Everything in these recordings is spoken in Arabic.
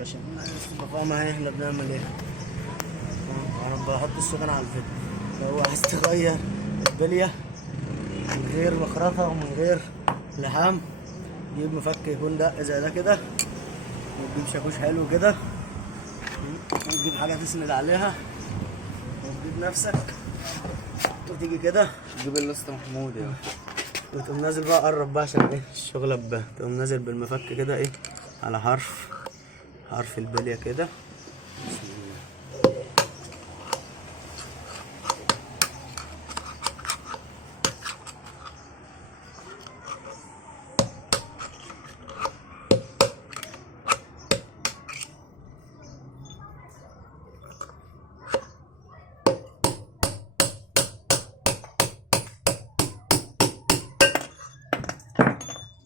عشان تبقى فاهم معايا احنا بنعمل ايه. انا بحط السخن على الفيديو. لو عايز تغير البليه من غير مخرطه ومن غير لحام، جيب مفك يكون دق زي ده كده، وتجيب شاكوش حلو كده، وتجيب حاجه تسند عليها، وتجيب نفسك وتيجي كده جيب الاسطى محمود يعني. وتقوم نازل بقى. قرب بقى عشان ايه الشغله بقى. تقوم نازل بالمفك كده ايه على حرف البليه كده.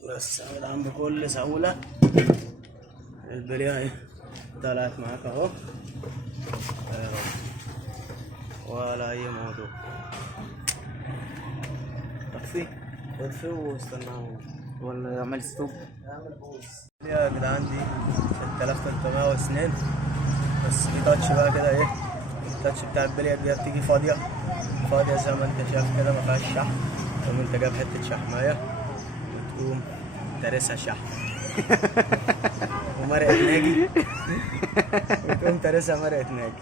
بس يا جدعان بكل سهولة البليه ايه طلعت معاك اهو، ولا اي موضوع. اطفي واستنى ولا اعمل ستوب. اعمل بوز. يا جدعان دي 6302 بس في تاتش بقى كده ايه. التاتش بتاع البليه دي بتيجي فاضية زي ما انت شايف كده، ما فيهاش شحم. تقوم انت جايب حتة شحماية وتقوم ترسها شحم ومرقة ناجي، وتقوم ترسها مرقة ناجي.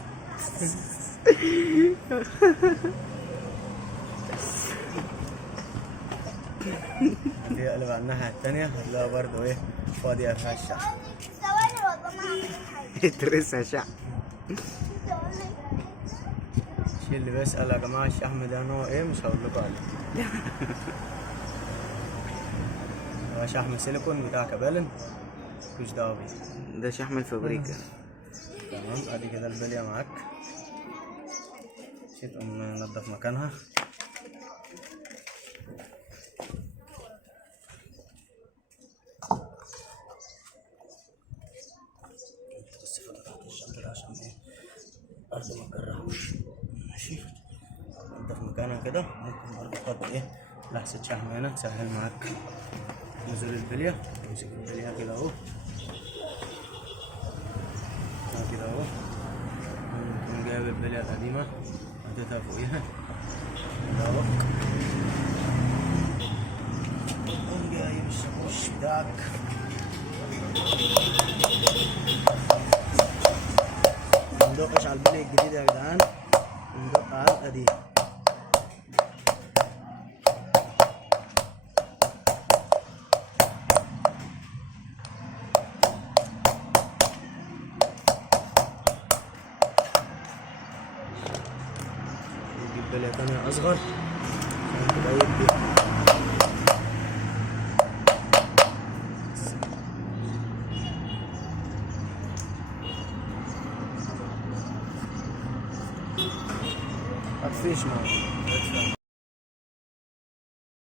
دي قلب على الناحية التانية هتلاقيها برضه ايه فاضية فيها الشحم. ترسها شحم. شيل اللي بيسأل يا جماعة الشحم ده نوع ايه، مش هقول لكم عليه. هو شحم سيليكون بتاع كبالن، مش دعوة بيه. ده شحم الفابريكا. تمام. ادي كده البلية معاك. تقوم ننضف مكانها. بس فوق تحت الشنطة عشان ايه الأرض ما تجرحوش. ماشي. ننضف مكانها كده. ممكن برضه تحط ايه لحسة شحم هنا تسهل معاك نزول البلية. تمسك البلية كده اهو كده اهو. تقوم جايب البلية القديمة حطيتها فوقيها كده اهو. تقوم جايب الشاكوش بتاعك مندقش على البلية الجديدة يا جدعان، ندق على القديم. نجيب بلية تانية أصغر عشان تبين بيها. مفيش موضوع.